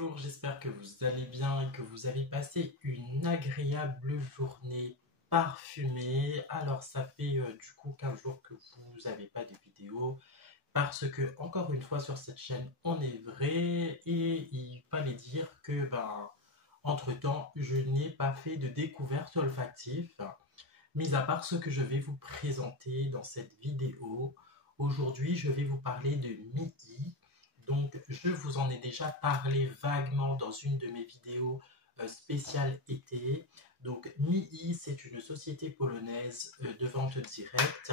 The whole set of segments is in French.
Bonjour, j'espère que vous allez bien et que vous avez passé une agréable journée parfumée. Alors ça fait du coup 15 jours que vous n'avez pas de vidéo parce que encore une fois sur cette chaîne on est vrai et il fallait dire que entre-temps je n'ai pas fait de découverte olfactive, mis à part ce que je vais vous présenter dans cette vidéo. Aujourd'hui je vais vous parler de Mihi. Donc, je vous en ai déjà parlé vaguement dans une de mes vidéos spéciales été. Donc, Mihi, c'est une société polonaise de vente directe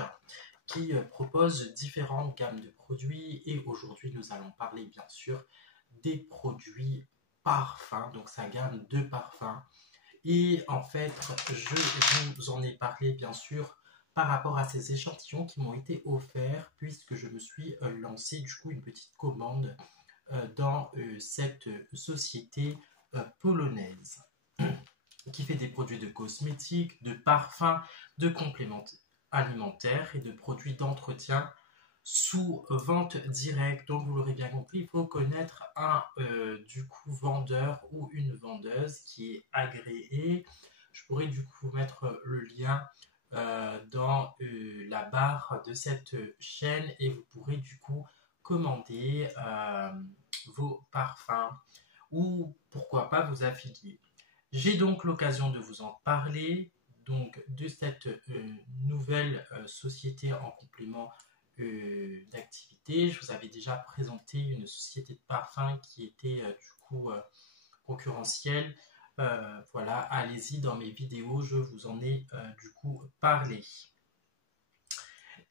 qui propose différentes gammes de produits. Et aujourd'hui, nous allons parler bien sûr des produits parfums, donc sa gamme de parfums. Et en fait, je vous en ai parlé bien sûr par rapport à ces échantillons qui m'ont été offerts puisque je me suis lancé du coup une petite commande dans cette société polonaise qui fait des produits de cosmétiques, de parfums, de compléments alimentaires et de produits d'entretien sous vente directe. Donc vous l'aurez bien compris, il faut connaître un du coup vendeur ou une vendeuse qui est agréée. Je pourrais du coup vous mettre le lien dans la barre de cette chaîne et vous pourrez du coup commander vos parfums ou pourquoi pas vous affilier. J'ai donc l'occasion de vous en parler donc de cette nouvelle société en complément d'activité. Je vous avais déjà présenté une société de parfums qui était du coup concurrentielle. Voilà, allez-y dans mes vidéos, je vous en ai du coup parlé.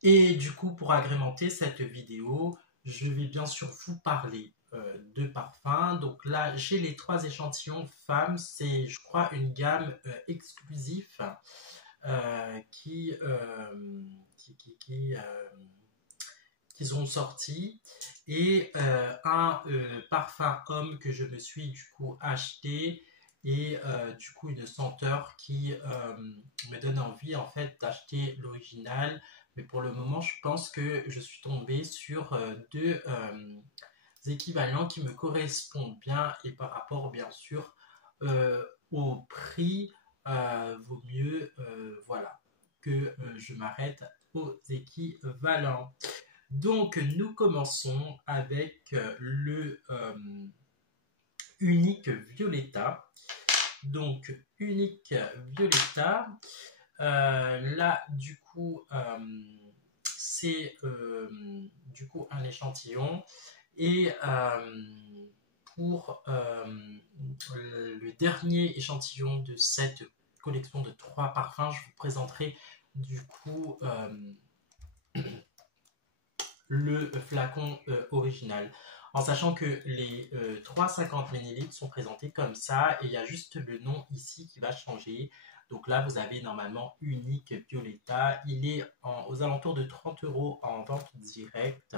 Et du coup, pour agrémenter cette vidéo, je vais bien sûr vous parler de parfums. Donc là, j'ai les 3 échantillons femmes. C'est, je crois, une gamme exclusive qu'ils ont sorti. Et un parfum homme que je me suis du coup acheté. Et du coup, une senteur qui me donne envie en fait d'acheter l'original. Mais pour le moment, je pense que je suis tombé sur deux équivalents qui me correspondent bien. Et par rapport, bien sûr, au prix, vaut mieux voilà, que je m'arrête aux équivalents. Donc, nous commençons avec le Unique Violetta. Donc, Unique Violetta. Là, du coup, c'est du coup un échantillon. Et pour le dernier échantillon de cette collection de 3 parfums, je vous présenterai du coup le flacon original. En sachant que les 350 ml sont présentés comme ça et il y a juste le nom ici qui va changer. Donc là, vous avez normalement Unique Violetta. Il est aux alentours de 30 € en vente directe.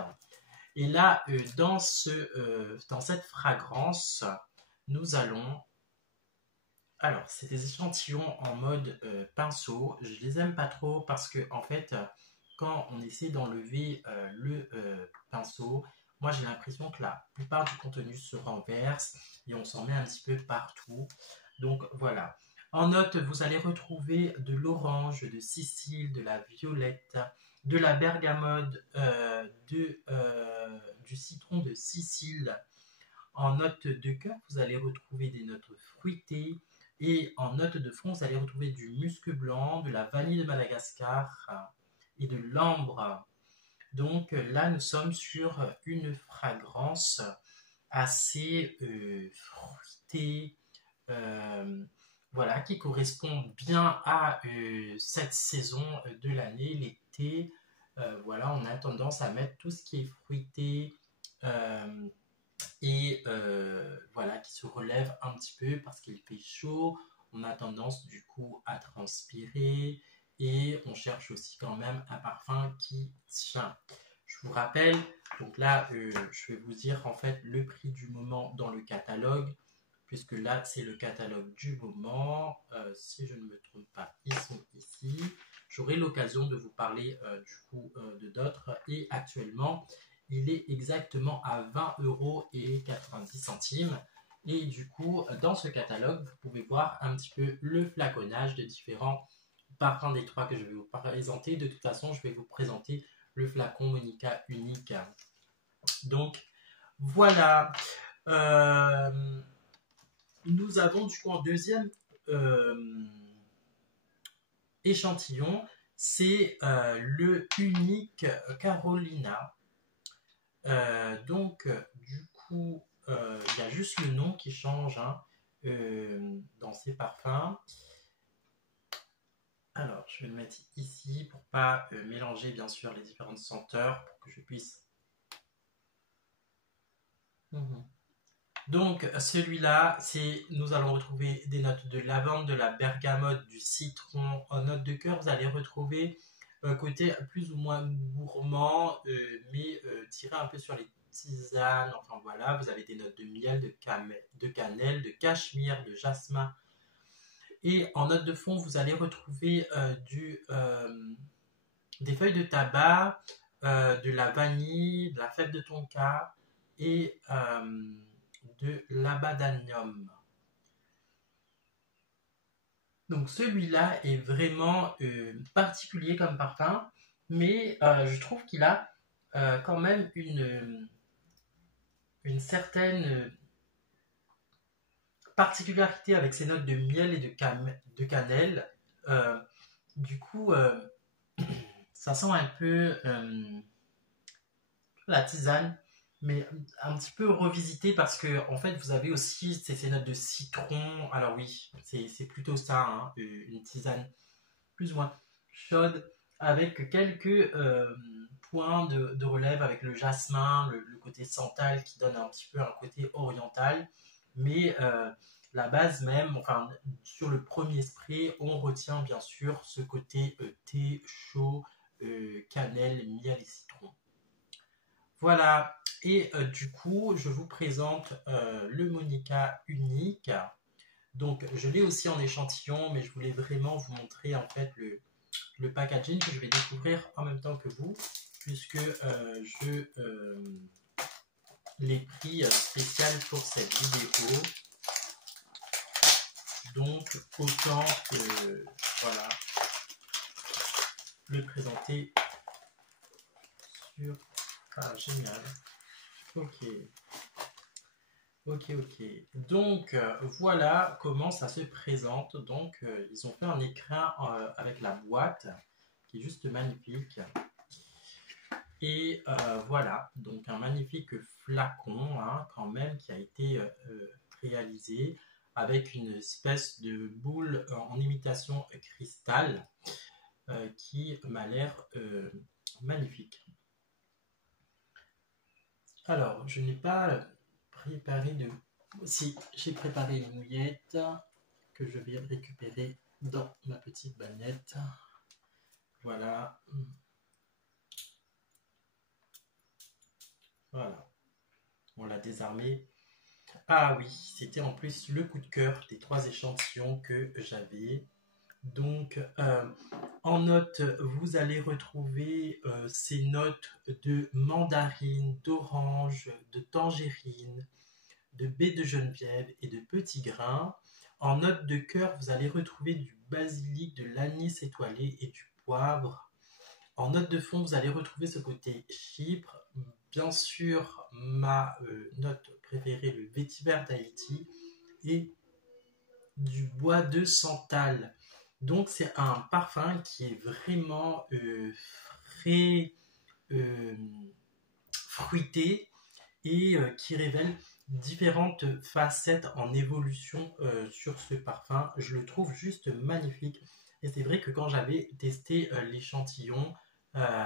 Et là, dans cette fragrance, nous allons... Alors, c'est des échantillons en mode pinceau. Je les aime pas trop parce que, en fait, quand on essaie d'enlever le pinceau, moi j'ai l'impression que la plupart du contenu se renverse et on s'en met un petit peu partout. Donc voilà. En note, vous allez retrouver de l'orange, de Sicile, de la violette, de la bergamote, du citron de Sicile. En note de cœur, vous allez retrouver des notes fruitées. Et en note de fond, vous allez retrouver du musc blanc, de la vanille de Madagascar et de l'ambre. Donc là, nous sommes sur une fragrance assez fruitée, voilà, qui correspond bien à cette saison de l'année, l'été. Voilà, on a tendance à mettre tout ce qui est fruité et voilà, qui se relève un petit peu parce qu'il fait chaud. On a tendance du coup à transpirer et on cherche aussi quand même un parfum qui tient. Je vous rappelle, donc là, je vais vous dire en fait le prix du moment dans le catalogue, puisque là, c'est le catalogue du moment. Si je ne me trompe pas, ils sont ici. J'aurai l'occasion de vous parler du coup de d'autres. Et actuellement, il est exactement à 20,90 €. Et du coup, dans ce catalogue, vous pouvez voir un petit peu le flaconnage de différents parfums des 3 que je vais vous présenter. De toute façon, je vais vous présenter le flacon Monica unique. Donc, voilà. Nous avons du coup en deuxième échantillon, c'est le unique Carolina. Donc, du coup, il y a juste le nom qui change hein, dans ces parfums. Alors, je vais le mettre ici pour pas mélanger bien sûr les différentes senteurs pour que je puisse. Donc, celui-là, nous allons retrouver des notes de lavande, de la bergamote, du citron. En note de cœur, vous allez retrouver un côté plus ou moins gourmand, mais tiré un peu sur les tisanes. Enfin voilà, vous avez des notes de miel, de cannelle, de cachemire, de jasmin. Et en note de fond, vous allez retrouver des feuilles de tabac, de la vanille, de la fève de tonka et de l'abadanium. Donc celui-là est vraiment particulier comme parfum, mais je trouve qu'il a quand même une certaine particularité avec ses notes de miel et de cannelle. Du coup, ça sent un peu la tisane, mais un petit peu revisité parce que en fait vous avez aussi ces notes de citron. Alors oui, c'est plutôt ça, hein, une tisane plus ou moins chaude avec quelques points de relève avec le jasmin, le côté santal qui donne un petit peu un côté oriental, mais la base même, enfin sur le premier spray, on retient bien sûr ce côté thé chaud, cannelle, miel et citron. Voilà, et du coup, je vous présente le Monica unique. Donc, je l'ai aussi en échantillon, mais je voulais vraiment vous montrer en fait le packaging que je vais découvrir en même temps que vous, puisque je l'ai pris spécial pour cette vidéo. Donc, autant voilà, le présenter sur... Ah, génial. Ok. Donc, voilà comment ça se présente. Donc, ils ont fait un écrin avec la boîte qui est juste magnifique. Et voilà, donc un magnifique flacon hein, quand même qui a été réalisé avec une espèce de boule en imitation cristal qui m'a l'air magnifique. Alors, je n'ai pas préparé de... Si, j'ai préparé une mouillette que je vais récupérer dans ma petite bannette. Voilà. Voilà. On l'a désarmé. Ah oui, c'était en plus le coup de cœur des 3 échantillons que j'avais. Donc, en note, vous allez retrouver ces notes de mandarine, d'orange, de tangerine, de baie de Geneviève et de petits grains. En note de cœur, vous allez retrouver du basilic, de l'anis étoilé et du poivre. En note de fond, vous allez retrouver ce côté chypre. Bien sûr, ma note préférée, le vétiver d'Haïti et du bois de santal. Donc c'est un parfum qui est vraiment frais, fruité et qui révèle différentes facettes en évolution sur ce parfum. Je le trouve juste magnifique. Et c'est vrai que quand j'avais testé l'échantillon,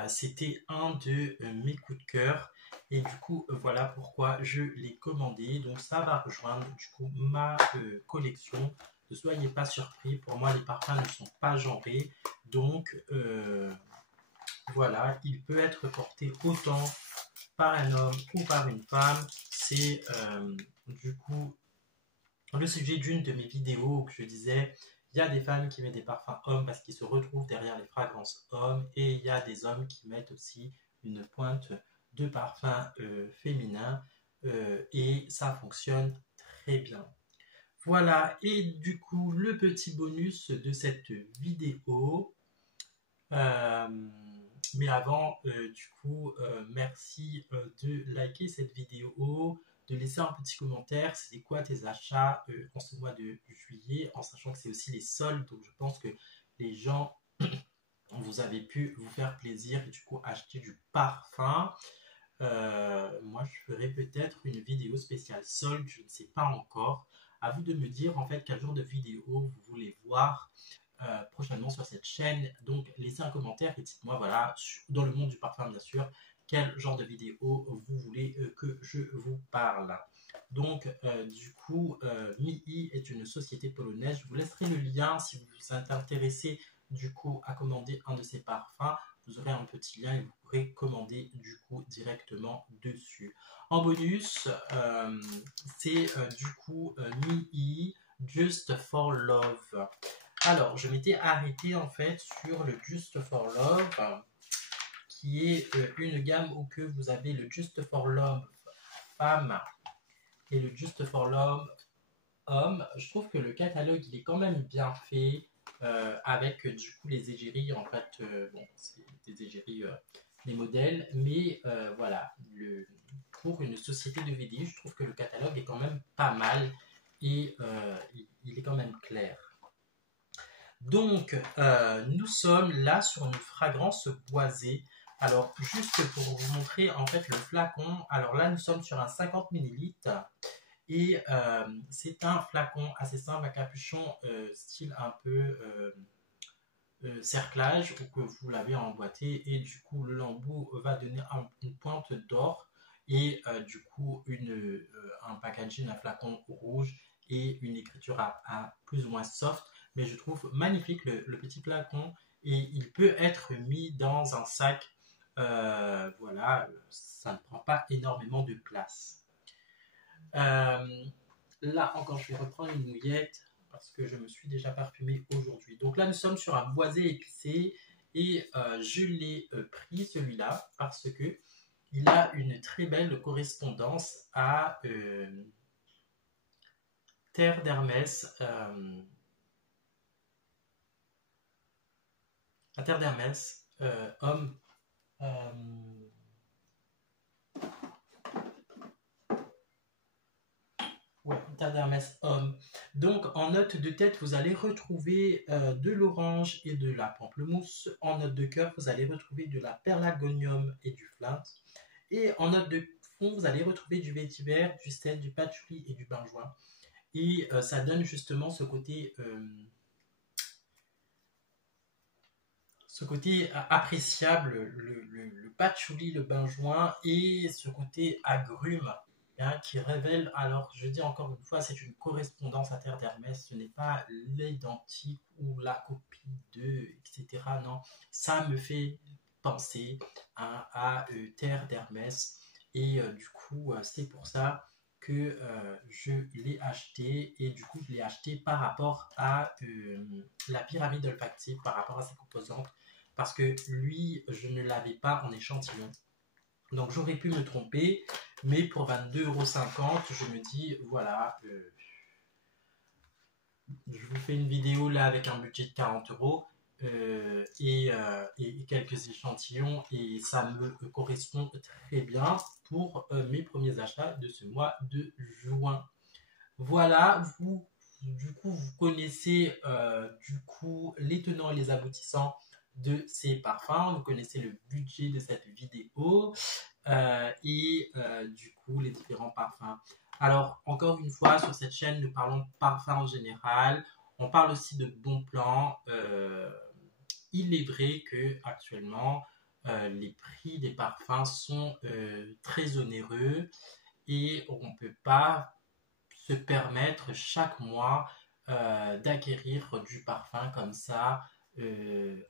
c'était un de mes coups de cœur. Et du coup, voilà pourquoi je l'ai commandé. Donc ça va rejoindre du coup ma collection. Ne soyez pas surpris, pour moi les parfums ne sont pas genrés. Donc voilà, il peut être porté autant par un homme ou par une femme. C'est du coup le sujet d'une de mes vidéos où je disais il y a des femmes qui mettent des parfums hommes parce qu'ils se retrouvent derrière les fragrances hommes et il y a des hommes qui mettent aussi une pointe de parfum féminin et ça fonctionne très bien. Voilà, et du coup, le petit bonus de cette vidéo. Euh, mais avant, merci de liker cette vidéo, de laisser un petit commentaire. C'est quoi tes achats en ce mois de juillet, en sachant que c'est aussi les soldes. Donc, je pense que les gens, vous avez pu vous faire plaisir et du coup acheter du parfum. Moi, je ferai peut-être une vidéo spéciale solde, je ne sais pas encore. À vous de me dire en fait quel genre de vidéo vous voulez voir prochainement sur cette chaîne. Donc, laissez un commentaire et dites-moi, voilà, dans le monde du parfum, bien sûr, quel genre de vidéo vous voulez que je vous parle. Donc, Mii est une société polonaise. Je vous laisserai le lien si vous êtes intéressé du coup à commander un de ces parfums. Vous aurez un petit lien et vous pourrez commander du coup directement dessus. En bonus, c'est Mii Just for Love. Alors, je m'étais arrêté en fait sur le Just for Love, qui est une gamme où que vous avez le Just for Love femme et le Just for Love homme. Je trouve que le catalogue il est quand même bien fait avec du coup les égéries en fait, bon c'est des égéries les modèles, mais voilà, pour une société de VD, je trouve que le catalogue est quand même pas mal et il est quand même clair. Donc, nous sommes là sur une fragrance boisée. Alors, juste pour vous montrer en fait le flacon, alors là nous sommes sur un 50 ml et c'est un flacon assez simple à capuchon style un peu cerclage ou que vous l'avez emboîté et du coup le lambeau va donner une pointe d'or et du coup un packaging, un flacon rouge et une écriture à plus ou moins soft. Mais je trouve magnifique le petit flacon et il peut être mis dans un sac. Voilà, ça ne prend pas énormément de place. Là encore, je vais reprendre une mouillette parce que je me suis déjà parfumé aujourd'hui. Donc là, nous sommes sur un boisé épicé et je l'ai pris celui-là parce que il a une très belle correspondance à Terre d'Hermès. À Terre d'Hermès, homme. Ouais, Terre d'Hermès homme. Donc en note de tête, vous allez retrouver de l'orange et de la pamplemousse. En note de cœur, vous allez retrouver de la perlagonium et du flint. Et en note de fond, vous allez retrouver du vétiver, du sel, du patchouli et du benjoin. Et ça donne justement ce côté appréciable, le patchouli, le benjoin et ce côté agrume hein, qui révèle, alors je dis encore une fois, c'est une correspondance à Terre d'Hermès, ce n'est pas l'identique ou la copie de, etc. Non, ça me fait penser hein, à Terre d'Hermès et du coup c'est pour ça que je l'ai acheté et du coup je l'ai acheté par rapport à la pyramide olfactive, par rapport à ses composantes parce que lui, je ne l'avais pas en échantillon. Donc j'aurais pu me tromper, mais pour 22,50 €, je me dis, voilà, je vous fais une vidéo là avec un budget de 40 € et quelques échantillons et ça me correspond très bien pour mes premiers achats de ce mois de juin. Voilà, vous connaissez les tenants et les aboutissants de ces parfums, vous connaissez le budget de cette vidéo du coup les différents parfums. Alors encore une fois sur cette chaîne nous parlons de parfums en général, on parle aussi de bons plans. Il est vrai que actuellement les prix des parfums sont très onéreux et on ne peut pas se permettre chaque mois d'acquérir du parfum comme ça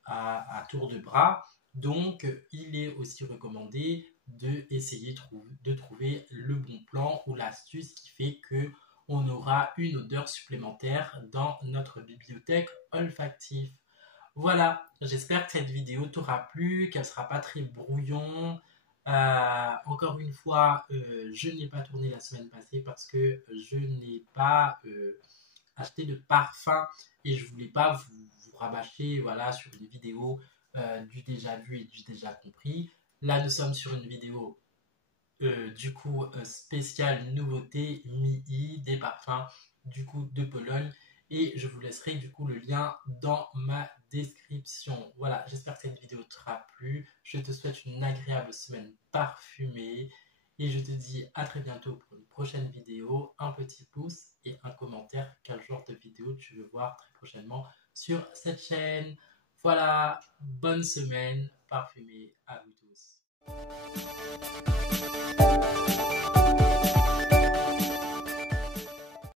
à tour de bras. Donc, il est aussi recommandé d'essayer de trouver le bon plan ou l'astuce qui fait que on aura une odeur supplémentaire dans notre bibliothèque olfactive. Voilà, j'espère que cette vidéo t'aura plu, qu'elle ne sera pas très brouillon. Encore une fois, je n'ai pas tourné la semaine passée parce que je n'ai pas acheté de parfum et je voulais pas vous rabâcher voilà, sur une vidéo du déjà vu et du déjà compris. Là, nous sommes sur une vidéo du coup spéciale nouveauté MII des parfums du coup de Pologne et je vous laisserai du coup le lien dans ma description. Voilà, j'espère que cette vidéo t'aura plu. Je te souhaite une agréable semaine parfumée et je te dis à très bientôt pour une prochaine vidéo. Un petit pouce et un commentaire quel genre de vidéo tu veux voir très prochainement sur cette chaîne. Voilà, bonne semaine parfumée à vous tous.